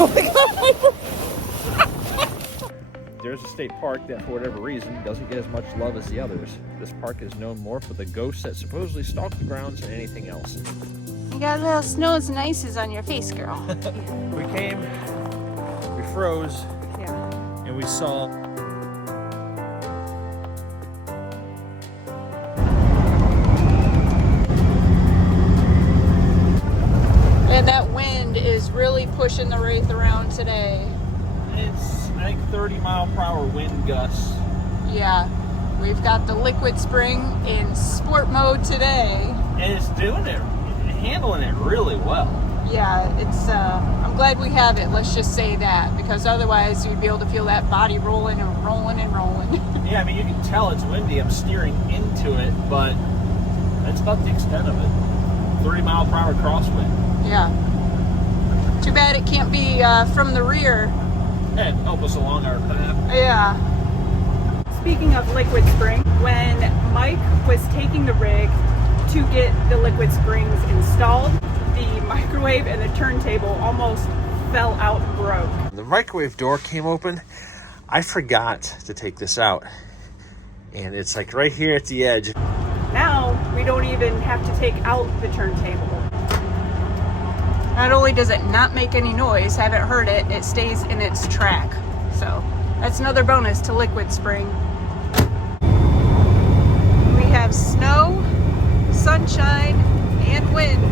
Oh my God. There's a state park that, for whatever reason, doesn't get as much love as the others. This park is known more for the ghosts that supposedly stalk the grounds than anything else. You got little snows and ices on your face, girl. We came, we froze, Yeah. and we saw. And that wind is really pushing the Wraith around today. It's, I think, 30-mile-per-hour wind gusts. Yeah. We've got the liquid spring in sport mode today. And it's doing it, handling it really well. Yeah, it's, I'm glad we have it, let's just say that, because otherwise you'd be able to feel that body rolling and rolling and rolling. Yeah, I mean, you can tell it's windy. I'm steering into it, but that's about the extent of it. 30-mile-per-hour crosswind. Yeah. Too bad it can't be from the rear. And help us along our path. Yeah. Speaking of liquid spring, when Mike was taking the rig to get the liquid springs installed, the microwave and the turntable almost fell out and broke. The microwave door came open. I forgot to take this out. And it's like right here at the edge. Now we don't even have to take out the turntable. Not only does it not make any noise, haven't heard it, it stays in its track. So that's another bonus to liquid spring. We have snow, sunshine, and wind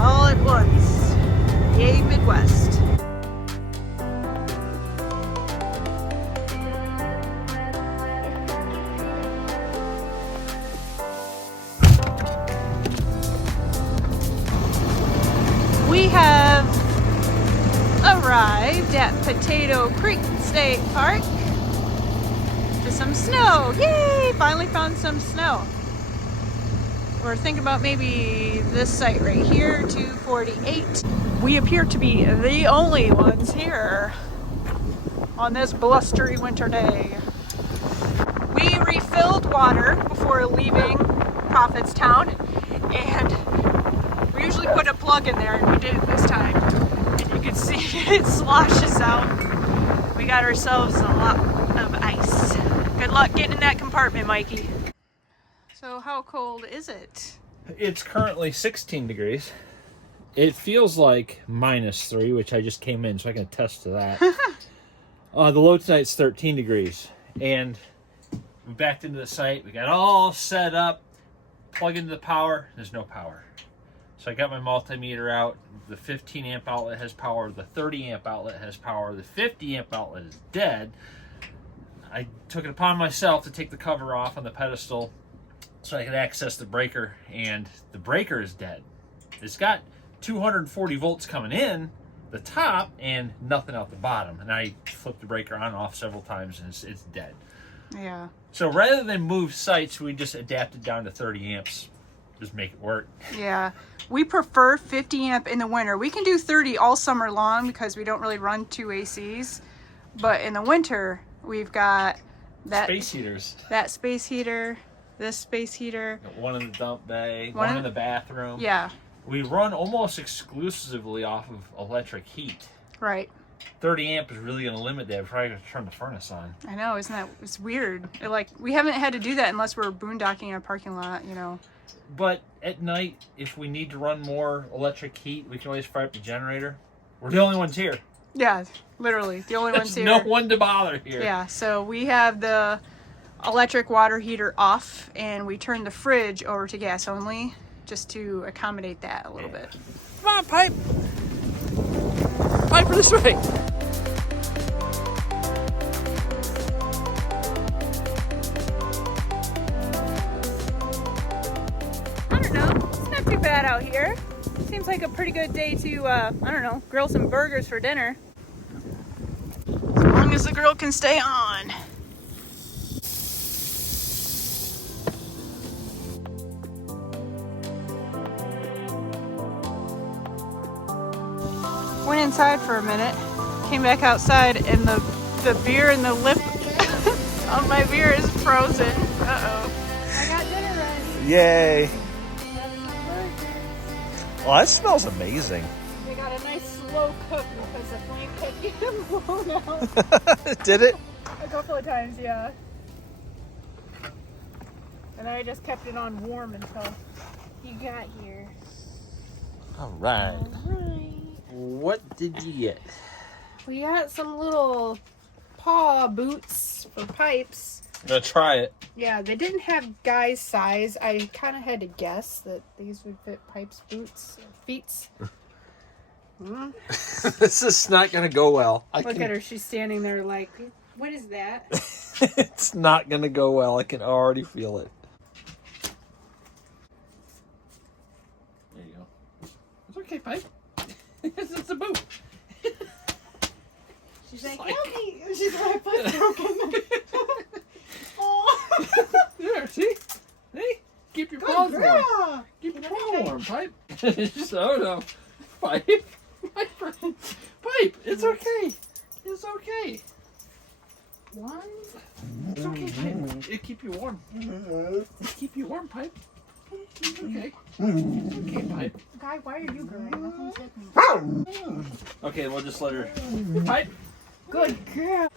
all at once. Yay, Midwest. We have arrived at Potato Creek State Park to some snow. Yay! Finally found some snow. We're thinking about maybe this site right here, 248. We appear to be the only ones here on this blustery winter day. We refilled water before leaving Prophetstown, and we usually put a plug in there, and we did it this time. And you can see it sloshes out. We got ourselves a lot of ice. Good luck getting in that compartment, Mikey. So how cold is it? It's currently 16 degrees. It feels like -3, which I just came in, so I can attest to that. The low tonight's 13 degrees. And we backed into the site. We got all set up. Plug into the power. There's no power. So I got my multimeter out. The 15 amp outlet has power. The 30 amp outlet has power. The 50 amp outlet is dead. I took it upon myself to take the cover off on the pedestal so I could access the breaker, and the breaker is dead. It's got 240 volts coming in the top and nothing out the bottom. And I flipped the breaker on and off several times, and it's dead. Yeah. So rather than move sites, we just adapted down to 30 amps. Just make it work. Yeah. We prefer 50 amp in the winter. We can do 30 all summer long because we don't really run 2 ACs. But in the winter, we've got that Space heaters. That space heater, this space heater. One in the dump bay, one in the bathroom. Yeah. We run almost exclusively off of electric heat. Right. 30 amp is really going to limit that. We're probably going to turn the furnace on. I know, isn't that, it's weird. Like, we haven't had to do that unless we're boondocking in a parking lot, you know. But at night, if we need to run more electric heat, we can always fire up the generator. We're the only ones here. Yeah, literally, the only ones There's here. no one to bother here. Yeah, so we have the electric water heater off, and we turn the fridge over to gas only, just to accommodate that a little bit. Come on, pipe! Pipe for this way! I don't know, it's not too bad out here. Seems like a pretty good day to, I don't know, grill some burgers for dinner. As long as the grill can stay on. Went inside for a minute, came back outside, and the beer in the lip on my beer is frozen. Uh-oh. I got dinner ready. Yay! Well, that smells amazing. We got a nice slow cook because the flame kept getting blown out. Did it? A couple of times, yeah. And I just kept it on warm until you got here. All right. Alright. What did you get? We got some little paw boots for pipes. I'm gonna try it. Yeah, they didn't have guy's size. I kind of had to guess that these would fit pipes, boots, feets. This is not gonna go well. Look at her. She's standing there like, what is that? It's not gonna go well. I can already feel it. There you go. It's okay, Pipe. It's a boot. She's like, help me. She's like, my foot's broken. Oh. There, see? Hey, keep your paws warm. Keep your paw warm, Pipe. So no. Pipe. Pipe, it's okay. It's okay. One. It's okay, Pipe. It keep you warm. It keep you warm, Pipe. It's okay. It's okay, Pipe. Guy, why are you growing? Nothing's happening. Okay, we'll just let her. Pipe. Good girl.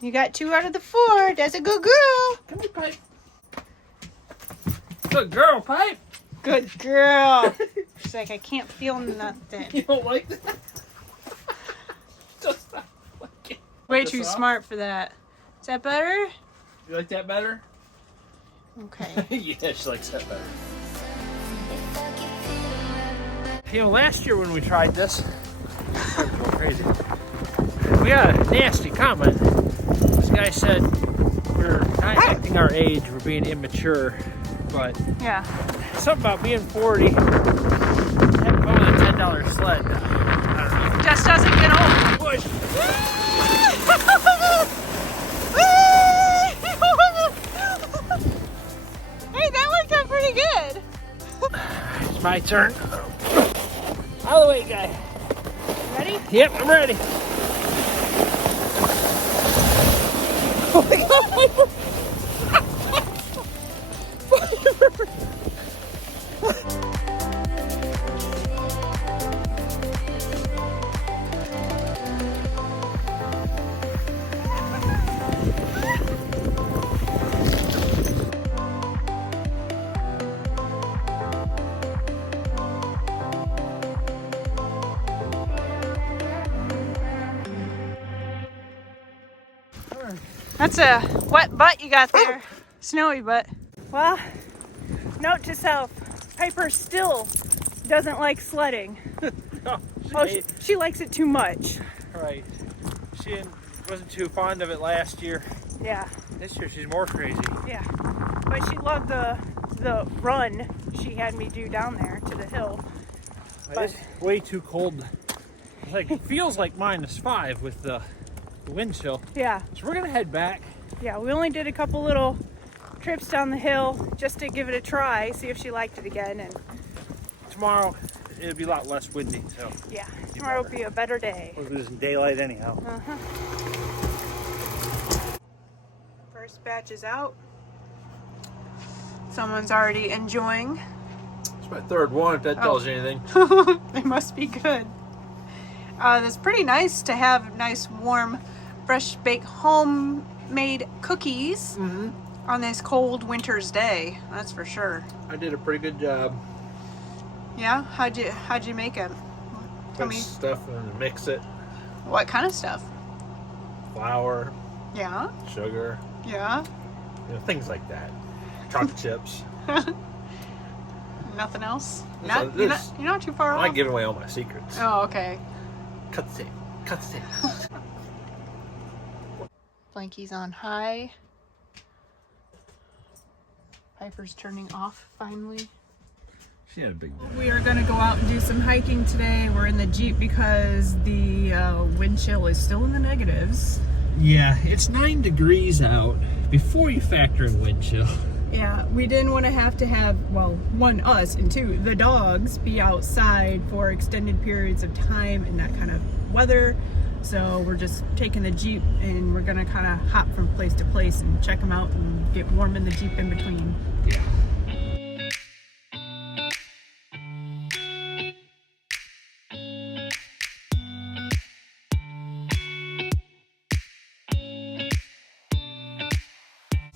You got 2 out of the 4. That's a good girl. Come here, Pipe. Good girl, Pipe. Good girl. She's like, I can't feel nothing. You don't like that? Just not like it. Way This too off? smart for that. Is that better? You like that better? Okay. Yeah, she likes that better. You know, last year when we tried this, go crazy. We got a nasty comment. This guy said we're not acting our age, we're being immature, but Yeah. something about being 40, having fun with a $10 sled. I don't know. Just doesn't get old. Push. Hey, that worked out pretty good. It's my turn. Out of the way, guy. Ready? Yep, I'm ready. Oh my God. That's a wet butt you got there. Snowy butt. Well, note to self, Piper still doesn't like sledding. Oh, she likes it too much. Right. She wasn't too fond of it last year. Yeah, This year she's more crazy. yeah. But she loved the run she had me do down there to the hill. It's way too cold. Like, it feels like -5 with the wind chill. Yeah, So we're gonna head back. yeah. We only did a couple little trips down the hill just to give it a try, see if she liked it again. And Tomorrow it'll be a lot less windy, so yeah, tomorrow will be a better day. we're losing daylight anyhow. First batch is out. Someone's already enjoying. It's my third one, if that tells you anything. They must be good. It's pretty nice to have nice, warm, fresh baked homemade cookies on this cold winter's day. That's for sure. I did a pretty good job. Yeah, how'd you make them? Put stuff and mix it. What kind of stuff? Flour, Yeah, sugar, yeah. things like that. Chocolate chips. Nothing else. This- You're not too far I'm off. not giving away all my secrets. Oh, okay. Cut the tape. Cut the tape. Blanky's on high. Piper's turning off finally. She had a big day. We are going to go out and do some hiking today. We're in the Jeep because the wind chill is still in the negatives. Yeah, it's 9 degrees out before you factor in wind chill. Yeah, we didn't want to have, well, one, us, and two, the dogs be outside for extended periods of time in that kind of weather. So we're just taking the Jeep and we're going to kind of hop from place to place and check them out and get warm in the Jeep in between. Yeah.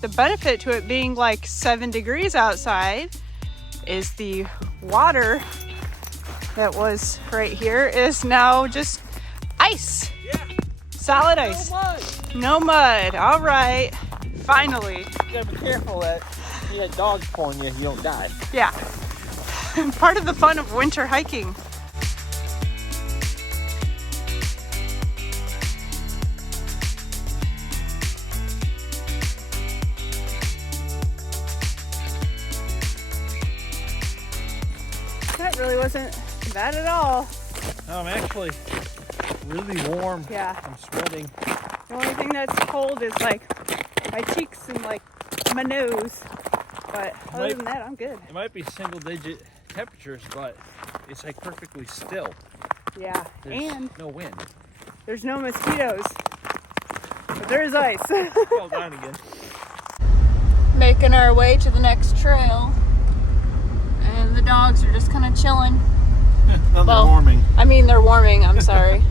The benefit to it being like 7 degrees outside is the water that was right here is now just ice. Yeah. Solid ice. No mud. No mud. All right. Finally. You gotta be careful that you had dogs pulling you, you don't die. Yeah. Part of the fun of winter hiking. That really wasn't bad at all. I'm actually really warm. Yeah. I'm sweating. The only thing that's cold is like my cheeks and like my nose. But other than that, I'm good. It might be single digit temperatures, but it's like perfectly still. Yeah. There's and no wind. there's no mosquitoes. But there is ice. Fall down again. Making our way to the next trail. And the dogs are just kind of chilling. No, Well, they're warming. I mean, they're warming. I'm sorry.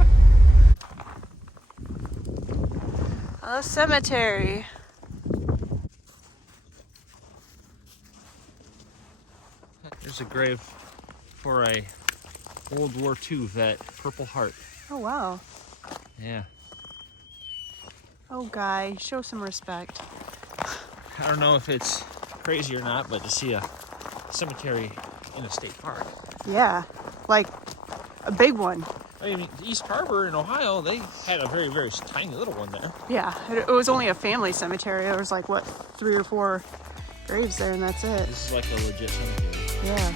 A cemetery. There's a grave for a World War II vet, Purple Heart. Oh, wow. Yeah. Oh, guy, show some respect. I don't know if it's crazy or not, but to see a cemetery in a state park. Yeah, like a big one. I mean, East Harbor in Ohio, they had a very, very tiny little one there. Yeah, it was only a family cemetery. There was like, what, 3 or 4 graves there, and that's it. This is like a legit cemetery. Yeah.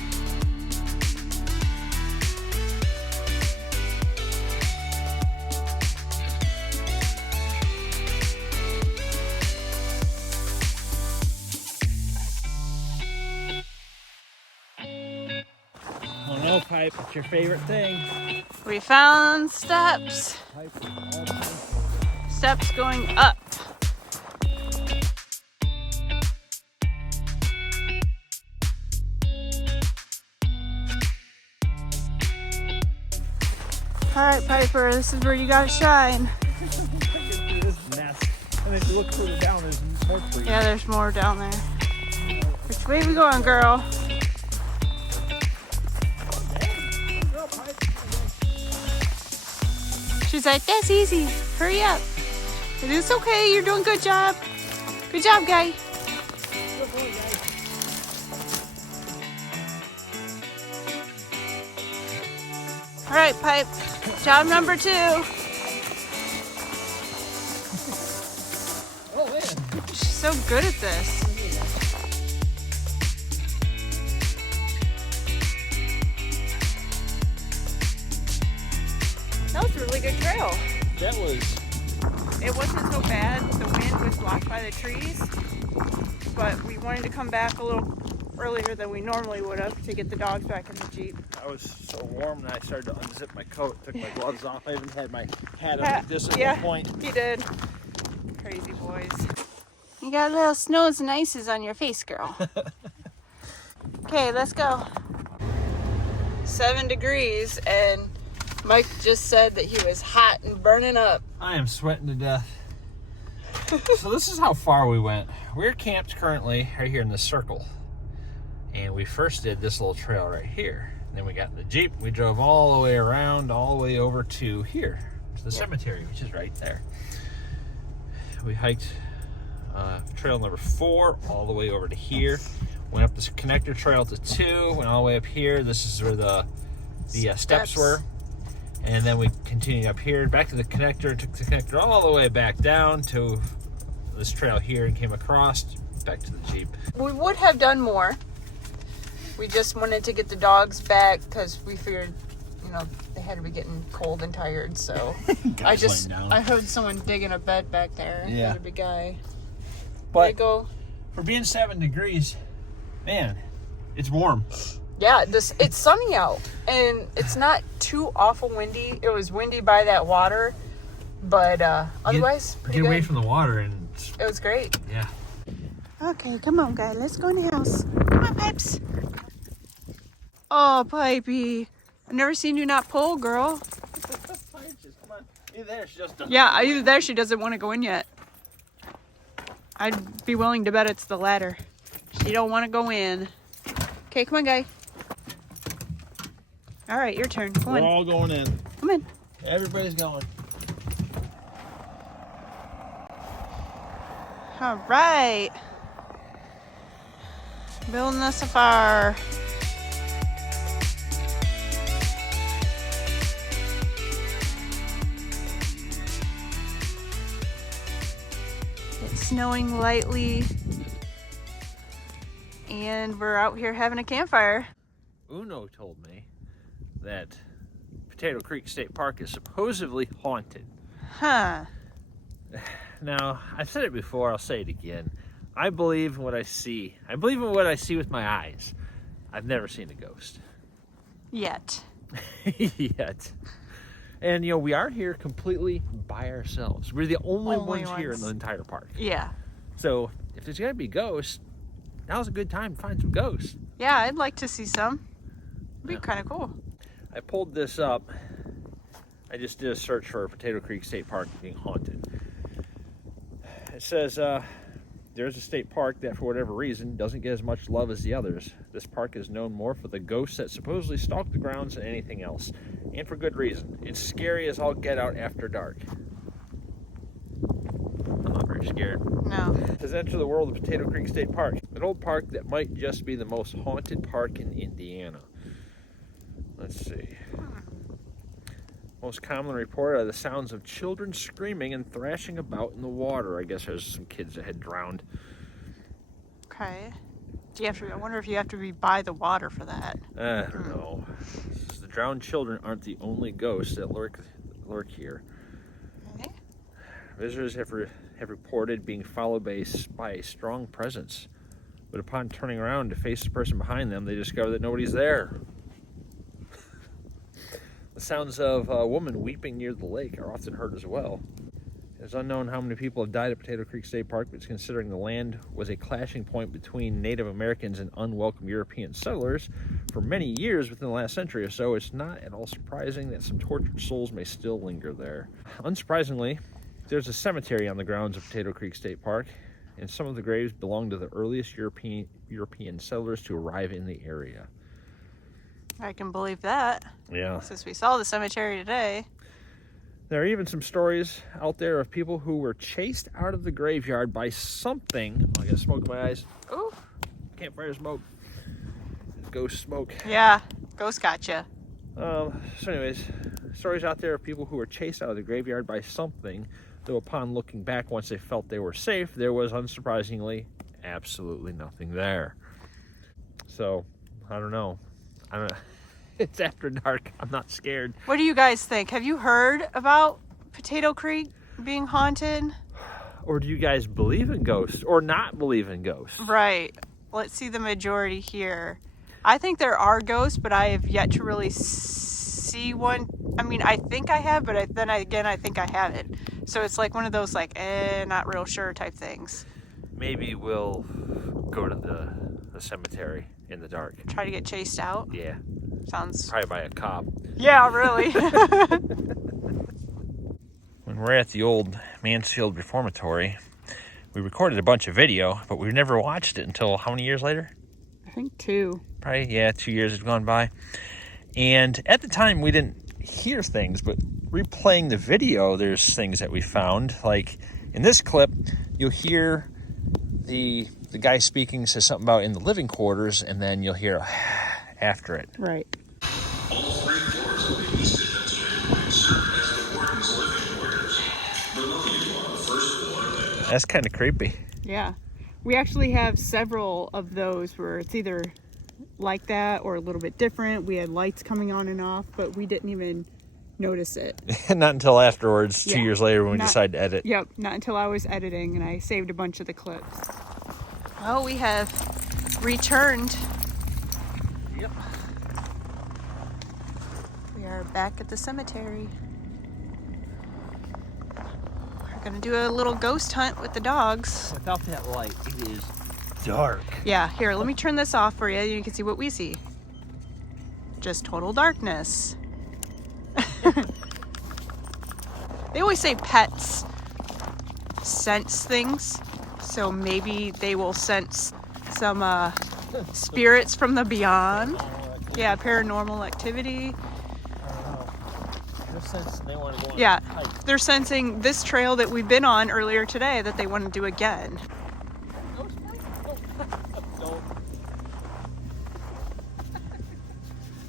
Oh no, Pipe, it's your favorite thing. We found steps. Pipe is all time. Steps going up. All right, Piper, this is where you gotta shine. This mess. And if you look further down, there's more trees. Yeah, there's more down there. Which way we going, girl? She's like, that's easy. Hurry up. But it's okay. You're doing a good job. Good job, guy. All right, Pipe. Job number 2. Oh man. She's so good at this. That was a really good trail. That was. It wasn't so bad. The wind was blocked by the trees, but we wanted to come back a little earlier than we normally would have to get the dogs back in the Jeep. I was so warm and I started to unzip my coat, took my gloves off. I even had my hat up like this at Yeah, one point. he did. Crazy boys. You got little snows and ices on your face, girl. Okay, let's go. 7 degrees, and Mike just said that he was hot and burning up. I am sweating to death. So this is how far we went. We're camped currently right here in this circle. And we first did this little trail right here. And then we got in the Jeep. We drove all the way around, all the way over to here, to the cemetery, which is right there. We hiked trail number 4 all the way over to here. Went up this connector trail to 2, went all the way up here. This is where the steps were. And then we continued up here, back to the connector, took the connector all the way back down to this trail here and came across, back to the Jeep. We would have done more. We just wanted to get the dogs back because we figured, you know, they had to be getting cold and tired. So I heard someone digging a bed back there. Yeah. Had a big guy. But They go. for being 7 degrees, man, it's warm. Yeah, it's sunny out and it's not too awful windy. It was windy by that water, but otherwise pretty Get away good. from the water and It was great. yeah. Okay, come on, guy. Let's go in the house. Come on, Pipes. Oh, Pipey. I've never seen you not pull, girl. Come on. Either there, she just doesn't. Yeah, either there she doesn't want to go in yet. I'd be willing to bet it's the latter. You don't want to go in. Okay, come on, guy. All right, your turn. Come We're on. all going in. Come in. Everybody's going. All right. Building us a fire. It's snowing lightly. And we're out here having a campfire. Uno told me that Potato Creek State Park is supposedly haunted. Huh. Now, I've said it before, I'll say it again. I believe in what I see. I believe in what I see with my eyes. I've never seen a ghost. Yet. Yet. And, you know, we are here completely by ourselves. We're the only ones here in the entire park. Yeah. So, if there's going to be ghosts, now's a good time to find some ghosts. Yeah, I'd like to see some. It'd be Yeah. kind of cool. I pulled this up. I just did a search for Potato Creek State Park being haunted. It says, there's a state park that, for whatever reason, doesn't get as much love as the others. This park is known more for the ghosts that supposedly stalk the grounds than anything else. And for good reason. It's scary as all get out after dark. I'm not very scared. No. It says, enter the world of Potato Creek State Park. An old park that might just be the most haunted park in Indiana. Let's see. Most commonly reported are the sounds of children screaming and thrashing about in the water. I guess there's some kids that had drowned. Okay. Do you have to? I wonder if you have to be by the water for that. I don't know. The drowned children aren't the only ghosts that lurk here. Okay. Visitors have reported being followed by a strong presence. But upon turning around to face the person behind them, they discover that nobody's there. The sounds of a woman weeping near the lake are often heard as well. It's unknown how many people have died at Potato Creek State Park, but considering the land was a clashing point between Native Americans and unwelcome European settlers for many years within the last century or so, it's not at all surprising that some tortured souls may still linger there. Unsurprisingly, there's a cemetery on the grounds of Potato Creek State Park, and some of the graves belong to the earliest European settlers to arrive in the area. I can believe that. Yeah. Since we saw the cemetery today. There are even some stories out there of people who were chased out of the graveyard by something. Oh, I got smoke in my eyes. Ooh. Campfire smoke. Ghost smoke. Yeah. Ghost gotcha. So anyways, stories out there of people who were chased out of the graveyard by something, though upon looking back once they felt they were safe, there was unsurprisingly absolutely nothing there. So, I don't know. It's after dark. I'm not scared. What do you guys think? Have you heard about Potato Creek being haunted? Or do you guys believe in ghosts or not believe in ghosts? Right. Let's see the majority here. I think there are ghosts, but I have yet to really see one. I mean, I think I have, but then again, I think I haven't. So it's like one of those like, not real sure type things. Maybe we'll go to the cemetery in the dark. Try to get chased out? Yeah. Sounds... Probably by a cop. Yeah, really. When we're at the old Mansfield Reformatory, we recorded a bunch of video, but we never watched it until how many years later? I think 2. Probably, yeah, 2 years had gone by. And at the time, we didn't hear things, but replaying the video, there's things that we found. Like, in this clip, you'll hear the guy speaking says something about in the living quarters, and then you'll hear after it. Right. All 3 floors of the East Administrative Wing serve as the warden's living quarters. Below you on the first floor. That's kind of creepy. Yeah. We actually have several of those where it's either like that or a little bit different. We had lights coming on and off, but we didn't even notice it. Not until afterwards, Yeah. 2 years later, when we Not- decided to edit. Yep, not until I was editing and I saved a bunch of the clips. Well, we have returned. Yep. We are back at the cemetery. We're gonna do a little ghost hunt with the dogs. Without that light, it is dark. Yeah, here, let me turn this off for you. You can see what we see. Just total darkness. They always say pets sense things. So maybe they will sense some spirits from the beyond. Yeah, paranormal activity. They want to go on Yeah, a hike. they're sensing this trail that we've been on earlier today that they want to do again. Don't.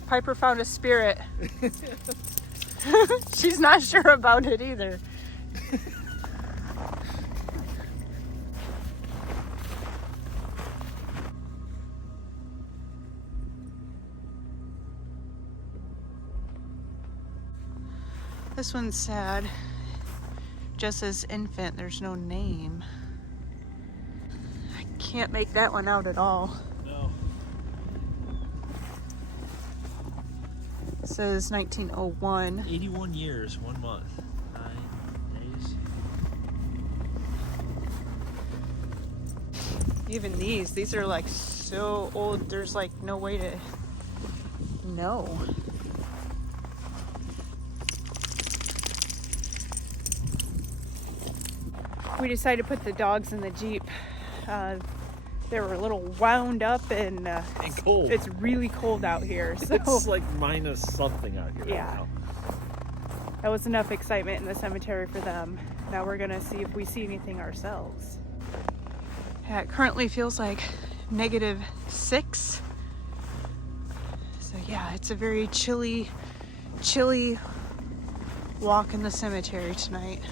Piper found a spirit. She's not sure about it either. This one's sad. Just says infant, there's no name. I can't make that one out at all. No. It says 1901. 81 years, 1 month, 9 days. Even these are like so old, there's like no way to know. We decided to put the dogs in the Jeep. They were a little wound up and cold. It's really cold out here. So It's like minus something out here Yeah. right now. that was enough excitement in the cemetery for them. Now we're gonna see if we see anything ourselves. Yeah, it currently feels like -6. So yeah, it's a very chilly walk in the cemetery tonight.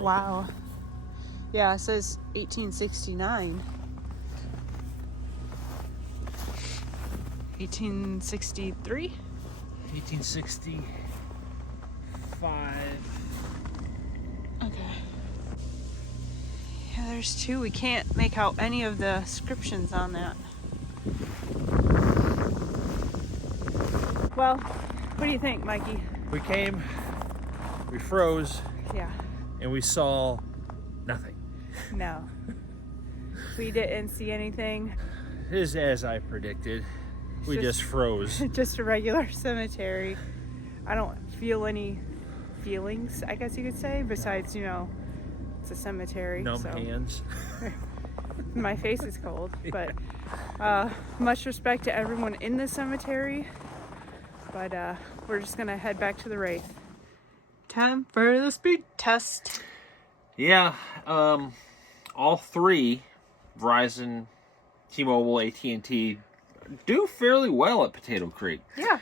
Wow. Yeah, it says 1869. 1863? 1865. Okay. Yeah, there's two. We can't make out any of the inscriptions on that. Well, what do you think, Mikey? We came, we froze, Yeah. and we saw nothing. No. We didn't see anything. It is as I predicted. We Just- just froze. Just a regular cemetery. I don't feel any feelings, I guess you could say, besides, it's a cemetery. Numb so hands. my face is cold. But much respect to everyone in the cemetery. But we're just going to head back to the Wraith. Time for the speed test. Yeah, all three, Verizon, T-Mobile, AT&T, do fairly well at Potato Creek. Yeah.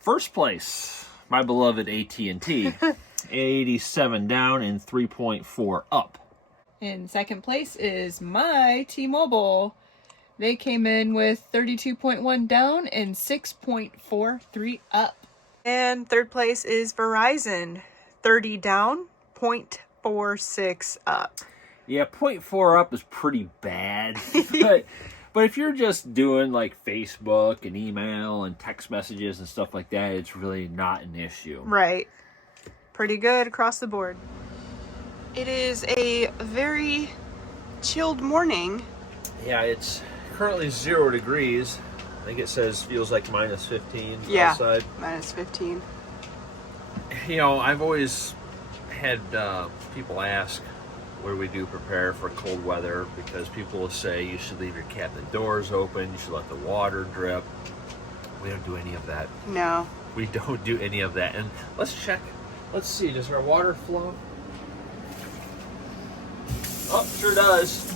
First place, my beloved AT&T, 87 down and 3.4 up. In second place is my T-Mobile. They came in with 32.1 down and 6.43 up. And third place is Verizon, 30 down, 0.46 up. Yeah, 0.4 up is pretty bad. But if you're just doing like Facebook and email and text messages and stuff like that, it's really not an issue. Right. Pretty good across the board. It is a very chilled morning. Yeah, it's currently 0 degrees. I think it says feels like minus 15 Yeah. outside. Minus 15. I've always had people ask what do we do prepare for cold weather, because people will say you should leave your cabinet doors open, you should let the water drip. We don't do any of that. No. We don't do any of that. And let's check. Let's see, does our water flow? Oh, sure does.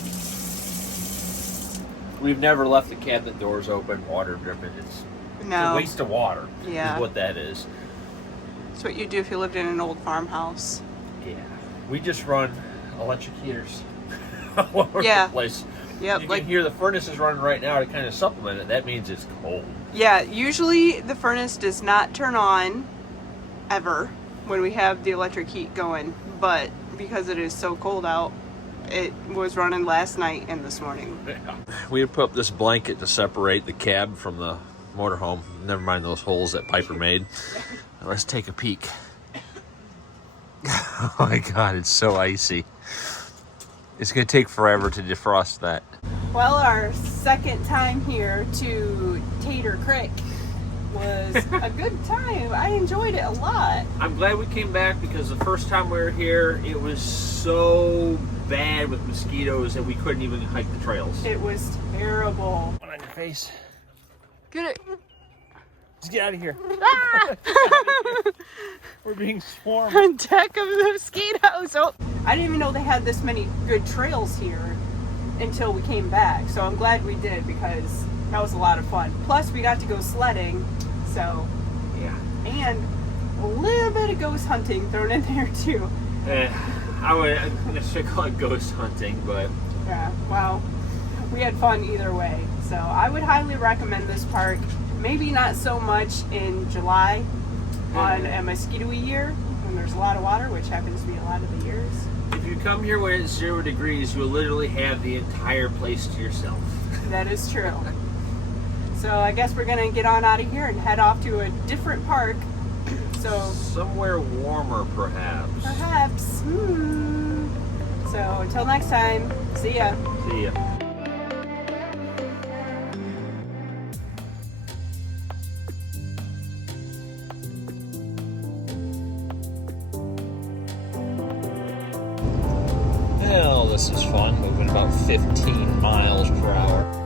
We've never left the cabinet doors open, water dripping. It's No. a waste of water. Yeah. Is what that is. That's what you do if you lived in an old farmhouse. Yeah. We just run electric heaters all over Yeah. the place. Yep. You can hear the furnace is running right now to kind of supplement it. That means it's cold. Yeah, usually the furnace does not turn on ever when we have the electric heat going, but because it is so cold out, it was running last night and this morning. We had put up this blanket to separate the cab from the motorhome. Never mind those holes that Piper made. Let's take a peek. Oh my God, it's so icy. It's gonna take forever to defrost that. Well, our second time here to Tater Creek, was a good time. I enjoyed it a lot. I'm glad we came back because the first time we were here, it was so bad with mosquitoes that we couldn't even hike the trails. It was terrible. One on your face. Get it. Just get out of here. Ah! We're being swarmed. A deck of mosquitoes. Oh. I didn't even know they had this many good trails here until we came back. So I'm glad we did because that was a lot of fun. Plus we got to go sledding. So, Yeah. and a little bit of ghost hunting thrown in there too. I wouldn't necessarily call it ghost hunting, but Yeah, well, we had fun either way. So I would highly recommend this park. Maybe not so much in July on a mosquito-y year when there's a lot of water, which happens to be a lot of the years. if you come here when it's 0 degrees, you'll literally have the entire place to yourself. That is true. So I guess we're gonna get on out of here and head off to a different park. So Somewhere warmer, perhaps. perhaps. So until next time, see ya. See ya. Well, this is fun, moving about 15 miles per hour.